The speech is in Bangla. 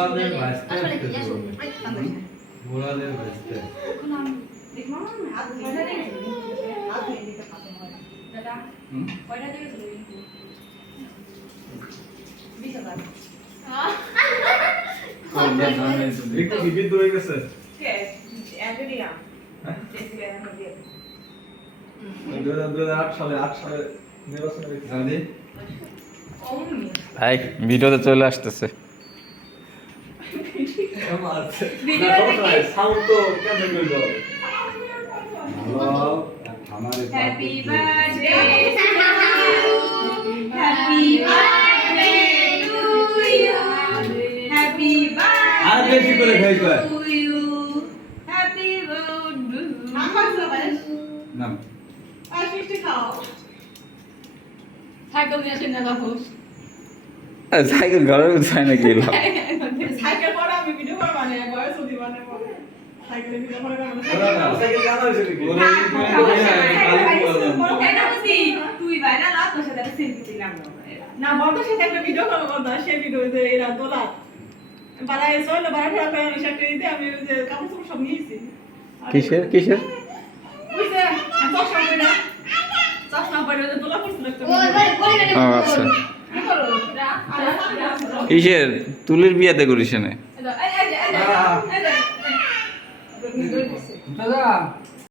গোলাদের ভাসতে আসলে কি আসতে আসলে গোলাদের ভাসতে এখন আমি দেখো না হাত কয়টা দিয়েছিল হাত ধুয়ে দিতে পারতো না দাদা কয়টা দিয়েছিল কিন্তু 20000 একটু বিবিধ হয়ে গেছে কে এদিয়া হ্যাঁ এদিয়া এদিয়া 2008 সালে নির্বাচনের গান্ধী কমনি ভাই ভিডিওতে চলে আসতেছে সাউন্ড তো কেমন হইল ভালো আমারে happy birthday happy birthday to you happy birthday আর বেশি করে খাই কয় টু ইউ হ্যাপি বার্থডে না আর মিষ্টি খাও সাইকেল নিয়ে আসেন না বাবু সাইকেল ঘরে উঠায় না গেলাম সাইকেল পরে আমি ভিডিও করব না একবার ছবি বানাবো সাইকেলে ভিডিও করে করব সাইকেল জানা হইছে নাকি এটা বুঝি তুই বাইরে না তোর সাথে একটা সেলফি দিলাম না বলতো সাথে একটা ভিডিও করব কথা সেই ভিডিও যে এরা দোলা বাড়াই চলে বাড়া ফেরা করে সেটা দিতে আমি ওই যে কাপড় চোপড় সব নিয়েছি কিসের কিসের ওই যে চশমা পরে ওই যে দোলা পড়ছিল একটা ওই ভাই বলে না ও আচ্ছা কি করো কিসের তুলির বিয়াতে করিস না এই দাদা